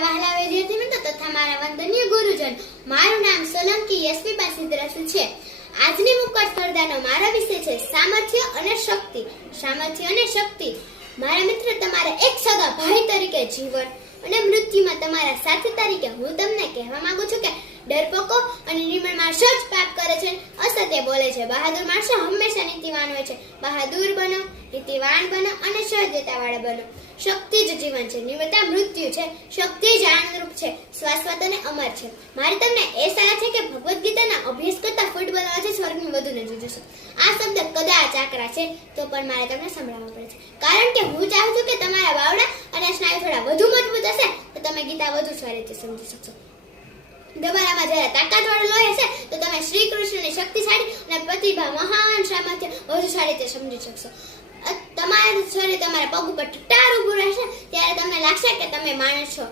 મારા વહાલા વિદ્યાર્થી મિત્રો તથા મારા વંદનીય ગુરુજન, મારું નામ સોલંકી યશવીબા સિદ્ધરાસુ છે. આજની મુક્કડ સ્પર્ધાનો મારો વિષય છે સામર્થ્ય અને શક્તિ. સામર્થ્ય અને શક્તિ. મારા મિત્રો, તમારા એક સગા ભાઈ તરીકે જીવન અને મૃત્યુમાં તમારા સાથી તરીકે હું તમને કહેવા માંગુ છું કે ડરપોકો અને નિર્મળ માણસો જ પાપ કરે છે, અસત્ય બોલે છે. બહાદુર માણસો હંમેશા નીતિવાન હોય છે. બહાદુર બનો, નીતિવાન બનો અને સહજતાવાળા બનો. શક્તિ જ જીવન છે, નિર્મળતા મૃત્યુ છે. શક્તિ જ આનંદરૂપ છે, શાશ્વત અને અમર છે. મારી તમને એ સલાહ છે કે ભગવદ્ ગીતાના અભ્યાસ કરતા ફૂટબોલ વાંચી સ્વર્ગની વધુ નજીક જશો. આ શબ્દ કદાચ આકરા છે તો પણ મારે તમને સંભળાવવા પડે છે, કારણ કે હું ચાહું છું કે તમારા બાવડા અને સ્નાયુ થોડા વધુ મજબૂત હશે તો તમે ગીતા વધુ સારી રીતે સમજી શકશો. તમારામાં જયારે તાકાતવાળું લોહી હશે તો તમે શ્રી કૃષ્ણની શક્તિશાળી અને પ્રતિભા મહાન સામર્થ્ય વધુ સારી રીતે સમજી શકશો. તમારું શરીર તમારા પગ ઉપર ટટાર ઊભું રહેશે ત્યારે તમને લાગશે કે તમે માણસ છો,